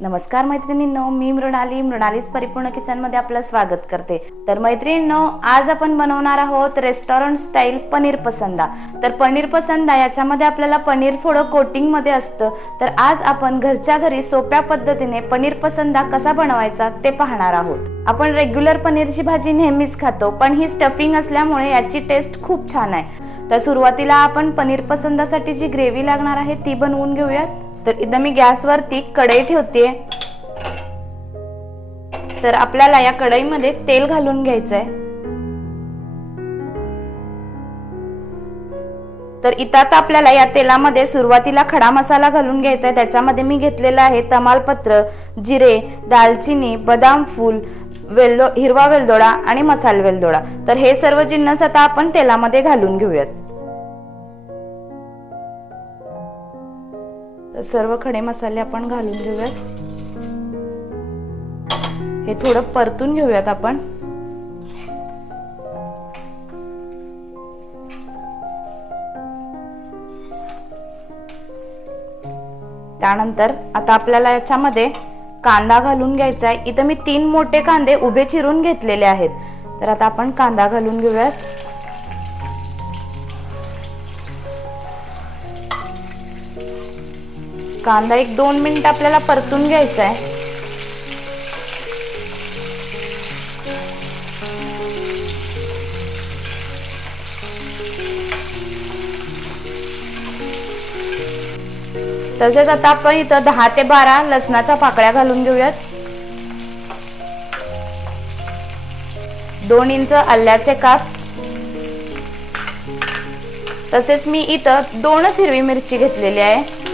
नमस्कार मैत्रिणींनो, मी मृणालीच परिपूर्ण किचन मध्ये आपलं स्वागत करते। तर मैत्रिणींनो, आज आपण बनवणार आहोत रेस्टॉरंट स्टाईल पनीर पसंदा। तर पनीर पसंदा याच्यामध्ये आपल्याला पनीर थोडं कोटिंग मध्ये असतं। तर आज आपण घरच्या घरी सोप्या पद्धतीने पनीर पसंदा कसा बनवायचा ते पाहणार आहोत। आपण रेग्युलर पनीरची भाजी नेहमीच खातो, पण ही स्टफिंग असल्यामुळे याची टेस्ट खूप छान आहे। तर सुरुवातीला आपण पनीर पसंदासाठी जी ग्रेव्ही लागणार आहे ती बनवून घेऊयात। तर इथं मी गॅसवरती कढई ठेवते। तर आपल्याला या कढईमध्ये तेल घालून घ्यायचंय। तर इथं आता आपल्याला या तेलामध्ये सुरुवातीला खडा मसाला घालून घ्यायचा आहे। त्याच्यामध्ये मी घेतलेला आहे तमालपत्र, जिरे, दालचिनी, बदाम फूल, हिरवा वेलदोडा आणि मसाला वेलदोडा। तर हे सर्व जिन्नस आता आपण तेलामध्ये घालून घेऊयात। सर्व खडे मसाले आपण घालून घेऊयात। हे थोडं परतून घेऊयात आपण। त्यानंतर आता आपल्याला याच्यामध्ये कांदा घालून घ्यायचा आहे। इथं मी 3 मोठे कांदे उभे चिरून घेतलेले आहेत। तर आता आपण कांदा घालून घेऊयात। कांदा 1-2 मिनिट आपल्याला परतून घ्यायचा आहे। तसेच आता आपण इथं 10 ते 12 लसणाच्या पाकळ्या घालून घेऊयात। 2 इंच आल्याचे काप, तसेच मी इथं 2च हिरवी मिरची घेतलेली आहे।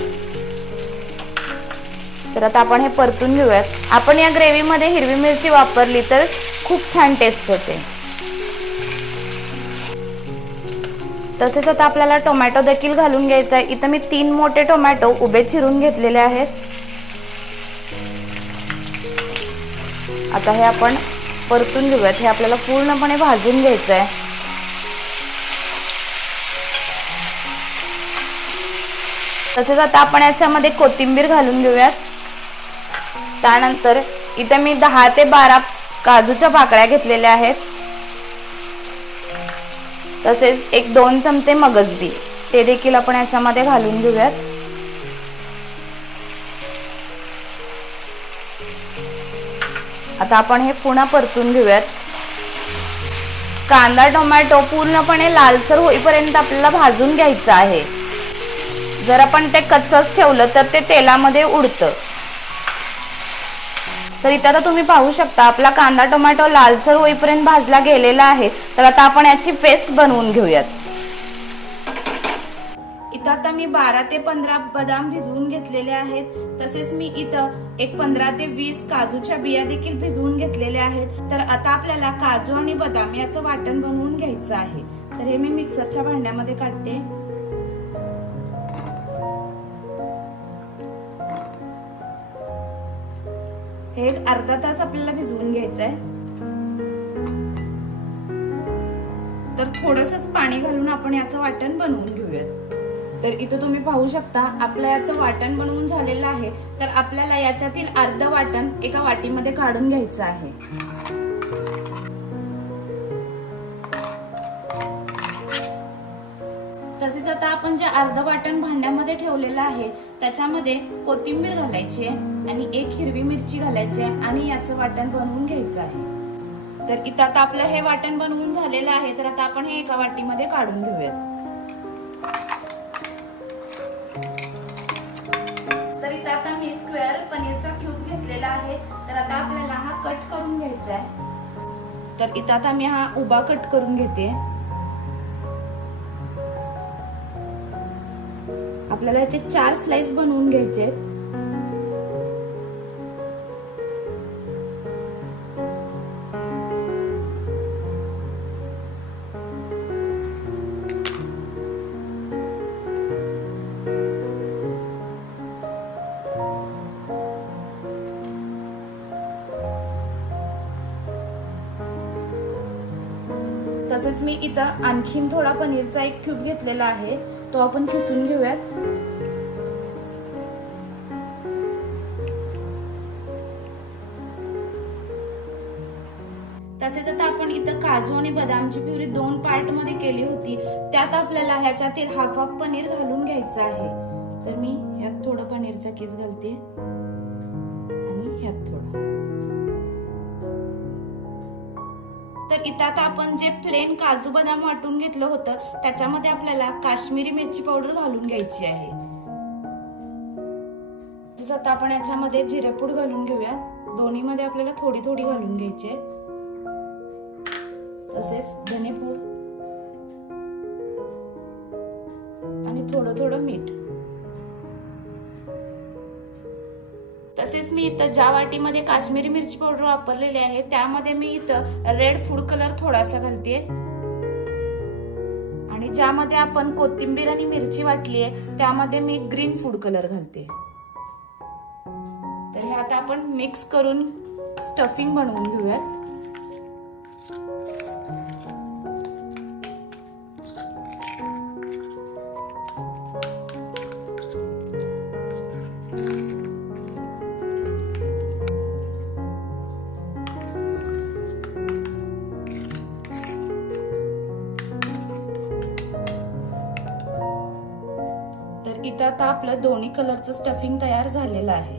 तर आता आपण हे परतून घेऊयात। आपण या ग्रेव्ही मध्ये हिरवी मिरची वापरली तर खूप छान टेस्ट होते। तसेच आता आपल्याला टोमॅटो देखील घालून घ्यायचा आहे। इथं मी 3 मोठे टोमॅटो उभे चिरून घेतलेले आहेत। आता हे आपण परतून घेऊयात। हे आपल्याला पूर्णपणे भाजून घ्यायचं आहे। तसेच आता आपण याच्यामध्ये कोथिंबीर घालून घेऊयात। त्यानंतर इथे मी 10 ते 12 काजूच्या पाकळ्या घेतलेल्या आहेत। तसेच 1-2 चमचे मगजबी ते देखील आपण याच्यामध्ये घालून घेऊयात। आता आपण हे पुन्हा परतून घेऊयात। कांदा टोमॅटो पूर्णपणे लालसर होईपर्यंत आपल्याला भाजून घ्यायचं आहे। जर आपण ते कच्चच ठेवलं तर ते तेलामध्ये उडतं। तर इथं आता तुम्ही पाहू शकता आपला कांदा टोमॅटो लालसर होईपर्यंत भाजला गेलेला आहे। तर आता आपण याची पेस्ट बनवून घेऊयात। इथं आता मी 12 ते 15 बदाम भिजवून घेतलेले आहेत। तसेच मी इथं 15 ते 20 काजूच्या बिया देखील भिजवून घेतलेल्या आहेत। तर आता आपल्याला काजू आणि बदाम याचं वाटण बनवून घ्यायचं आहे। तर हे मी मिक्सरच्या भांड्यामध्ये काढते। हे अर्धा तास आपल्याला भिजवून घ्यायचंय। तर थोडंसंच पाणी घालून आपण याचं वाटण बनवून घेऊयात। तर इथं तुम्ही पाहू शकता आपलं याचं वाटण बनवून झालेलं आहे। तर आपल्याला याच्यातील अर्ध वाटण एका वाटीमध्ये काढून घ्यायचं आहे। तसेच आता आपण जे अर्ध वाटण भांड्यामध्ये ठेवलेलं आहे त्याच्यामध्ये कोथिंबीर घालायची आहे आणि 1 हिरवी मिरची घालायची आहे आणि याचं वाटण बनवून घ्यायचं आहे। तर इथं आता आपलं हे वाटण बनवून झालेलं आहे। तर आता आपण हे एका वाटीमध्ये काढून घेऊयात। तर इथं आता मी स्क्वेअर पनीरचा क्यूब घेतलेला आहे। तर आता आपल्याला हा कट करून घ्यायचा आहे। तर इथं आता मी हा उभा कट करून घेते। आपल्याला याचे 4 स्लाइस बनवून घ्यायचे आहेत। तसेच मी इथं आणखीन थोडा पनीरचा 1 क्यूब घेतलेला आहे, तो आपण खिसून घेऊयात। तसेच आता आपण इथं काजू आणि बदामची प्युरी 2 पार्ट मध्ये केली होती, त्यात आपल्याला ह्याच्यातील हाफ पनीर घालून घ्यायचं आहे. तर मी ह्यात थोडं पनीरचा किस घालते आणि ह्यात थोडं. तर इथं आता आपण जे प्लेन काजू बदाम वाटून घेतलं होतं त्याच्यामध्ये आपल्याला काश्मीरी मिरची पावडर घालून घ्यायची आहे. तसंच आता आपण याच्यामध्ये जिरेपूड घालून घेऊया. दोन्ही मध्ये आपल्याला थोडी थोडी घालून घ्यायची आहे. तसेच धनेपूड आणि थोडं थोडं मीठ. तसेच मी इथं ज्या वाटीमध्ये काश्मीरी मिरची पावडर वापरलेली आहे त्यामध्ये मी इथं रेड फूड कलर थोडासा घालते आणि ज्यामध्ये आपण कोथिंबीर आणि मिरची वाटली आहे त्यामध्ये मी ग्रीन फूड कलर घालते. तर हे आता आपण मिक्स करून स्टफिंग बनवून घेऊयात. इथं आता आपलं दोन्ही कलरचं स्टफिंग तयार झालेलं आहे.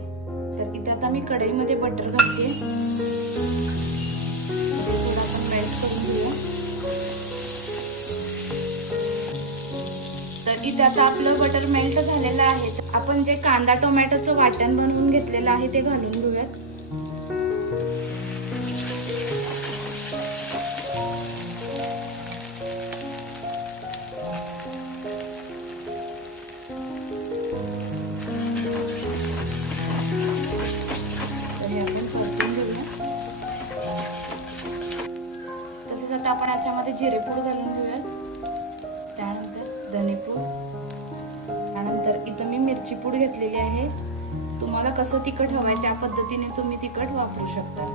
तर इथं आता मी कढईमध्ये बटर घालते. तर इथं आता आपलं बटर मेल्ट झालेलं आहे. आपण जे कांदा टोमॅटोचं वाटण बनवून घेतलेलं आहे ते घालून घेऊयात. तसेच आता आपण याच्यामध्ये जिरेपूड घालून घेऊया. त्यानंतर धनेपूड, त्यानंतर इथं मी मिरची पूड घेतलेली आहे. तुम्हाला कसं तिखट हवंय त्या पद्धतीने तुम्ही तिखट वापरू शकता.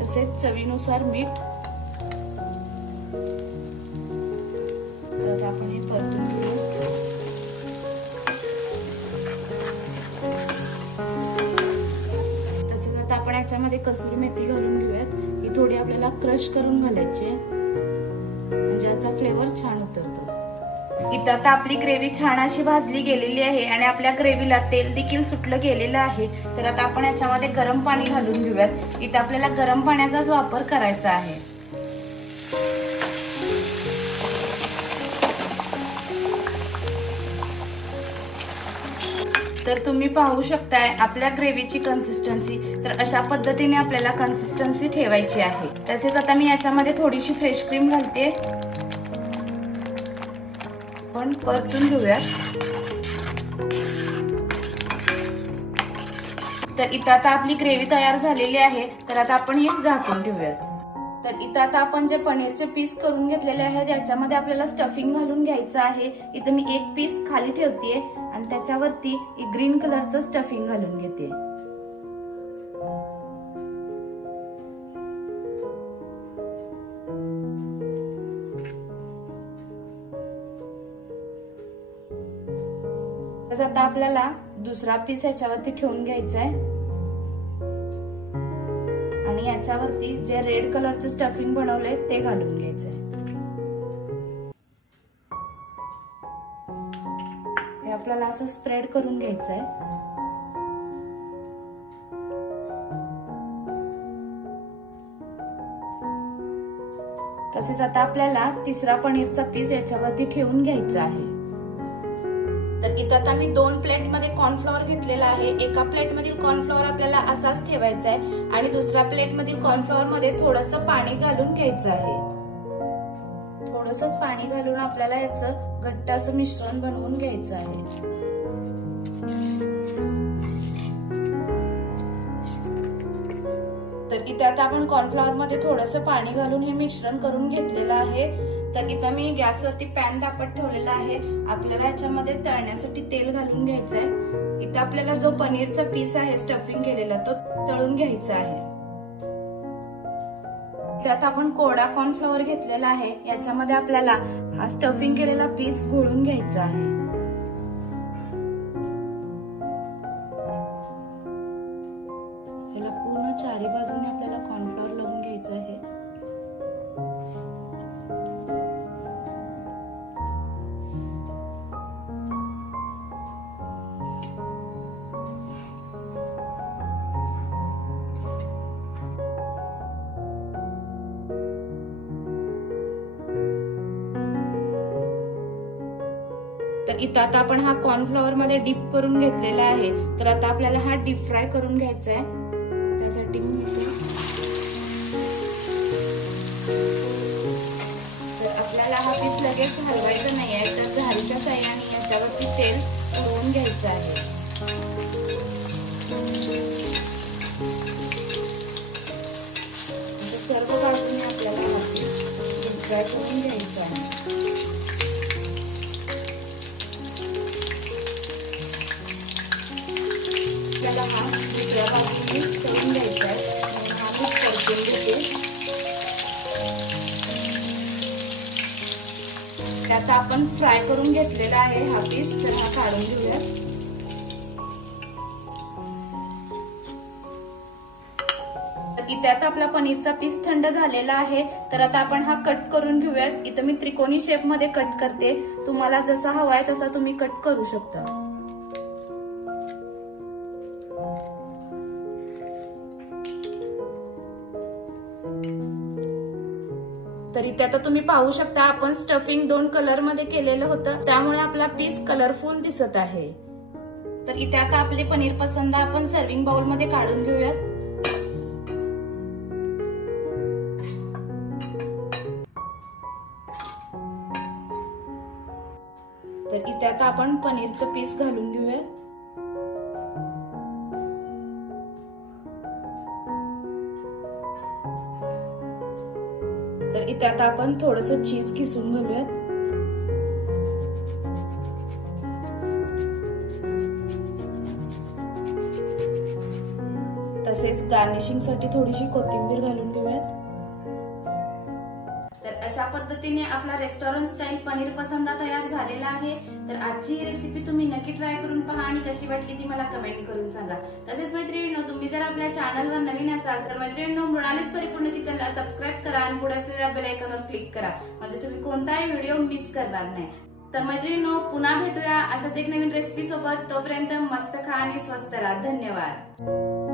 तसेच चवीनुसार मीठ. तर आपण हे परतून घेऊया. आपण याच्यामध्ये कसुरी मेथी घालून घेऊयात. ही थोडी आपल्याला क्रश करून घालायची आहे म्हणजे याचा फ्लेवर छान उतरतो. इथं आता आपली ग्रेव्ही छान अशी भाजली गेलेली आहे आणि आपल्या ग्रेव्हीला तेल देखील सुटलं गेलेलं आहे. तर आता आपण याच्यामध्ये गरम पाणी घालून घेऊयात. इथं आपल्याला गरम पाण्याचाच वापर करायचा आहे. तर तुम्ही पाहू शकताय आपल्या ग्रेव्हीची कन्सिस्टन्सी. तर अशा पद्धतीने आपल्याला कन्सिस्टन्सी ठेवायची आहे. तसेच आता मी याच्यामध्ये थोडीशी फ्रेश क्रीम घालते. पण परतून घेऊयात. तर इथं आता आपली ग्रेव्ही तयार झालेली आहे. तर आता आपण हे झाकून ठेवूयात. तर इथं आता आपण जे पनीरचे पीस करून घेतलेले आहेत याच्यामध्ये आपल्याला स्टफिंग घालून घ्यायचं आहे. इथं मी एक पीस खाली ठेवतेय आणि त्याच्यावरती ग्रीन कलरचं स्टफिंग घालून घेते. आता आपल्याला दुसरा पीस याच्यावरती ठेवून घ्यायचा आहे आणि याच्यावरती जे रेड कलरचं स्टफिंग बनवलंय ते घालून घ्यायचंय. हे आपल्याला असं स्प्रेड करून घ्यायचंय. तसेच आता आपल्याला तिसरा पनीरचा पीस याच्यावरती ठेवून घ्यायचा आहे. तर इथं आता मी 2 प्लेट मध्ये कॉर्नफ्लॉवर घेतलेला आहे. एका प्लेट मधील कॉर्नफ्लॉवर आपल्याला असाच ठेवायचा आहे आणि दुसऱ्या प्लेट मधील कॉर्नफ्लॉवर मध्ये थोडंसं पाणी घालून घ्यायचं आहे. थोडंसंच पाणी घालून आपल्याला याचं घट्ट असं मिश्रण बनवून घ्यायचं आहे. तर इथे आता आपण कॉर्नफ्लॉवर मध्ये थोडंसं पाणी घालून हे मिश्रण करून घेतलेलं आहे. तर इथं मी गॅसवरती पॅन तापत ठेवलेला आहे. आपल्याला याच्यामध्ये तळण्यासाठी तेल घालून घ्यायचं आहे. इथं आपल्याला जो पनीरचा पीस आहे स्टफिंग केलेला तो तळून घ्यायचा आहे. त्यात आपण कोरडा कॉर्नफ्लॉवर घेतलेला आहे. याच्यामध्ये आपल्याला हा स्टफिंग केलेला पीस घोळून घ्यायचा आहे. याला पूर्ण चारी बाजूने आपल्याला कॉर्नफ्लोअर लावून घ्यायचं आहे। तर इथं आता आपण हा कॉर्नफ्लॉवर मध्ये डीप करून घेतलेला आहे। तर आता आपल्याला हा डीप फ्राय करून घ्यायचा आहे। त्यासाठी तर आपल्याला हा पीस लगेच हलवायचा नाही आहे, तर झारीच्या साह्याने याच्यावरती तेल उडवून घ्यायचं आहे। सर्व बाजूने आपल्याला हा पीस डीप फ्राय करून घ्यायचा आहे। आपल्याला हा दुसऱ्या बाजूने तळून घ्यायचा आहे। हा पीस परतून घेते। त्याचा आपण फ्राय करून घेतलेला आहे हा पीस, तर हा काढून घेऊया। इथे आता आपला पनीरचा पीस थंड झालेला आहे। तर आता आपण हा कट करून घेऊयात। इथं मी त्रिकोणी शेप मध्ये कट करते, तुम्हाला जसा हवाय तसा तुम्ही कट करू शकता। तर इथे आता तुम्ही पाहू शकता आपण स्टफिंग 2 कलर मध्ये केलेलं होतं, त्यामुळे आपला पीस कलरफुल दिसत आहे। तर इथे आता आपले पनीर पसंद आपण सर्विंग बाउल मध्ये काढून घेऊयात। तर इथे आता आपण पनीरचं पीस घालून घेऊयात। तर इथे आता आपण थोडंसं चीज किसून घालूयात। तसेच गार्निशिंग साठी थोडीशी कोथिंबीर घालून घेऊयात। तर अशा पद्धतीने आपला रेस्टॉरंट स्टाईल पनीर पसंदा तयार झालेला आहे। तर आजची ही रेसिपी तुम्ही नक्की ट्राय करून पहा आणि कशी वाटली ती मला कमेंट करून सांगा। तसेच मैत्रिणींनो, तुम्ही जर आपल्या चॅनलवर नवीन असाल तर मैत्रिणींनो मृणालीस परिपूर्ण किचनला सबस्क्राइब करा आणि पुढे असलेल्या बेल आयकॉनवर क्लिक करा, म्हणजे तुम्ही कोणताही व्हिडिओ मिस करणार नाही। तर मैत्रिणींनो, पुन्हा भेटूया अशाच एक नवीन रेसिपी सोबत। तोपर्यंत मस्त खा आणि स्वस्त राहा। धन्यवाद।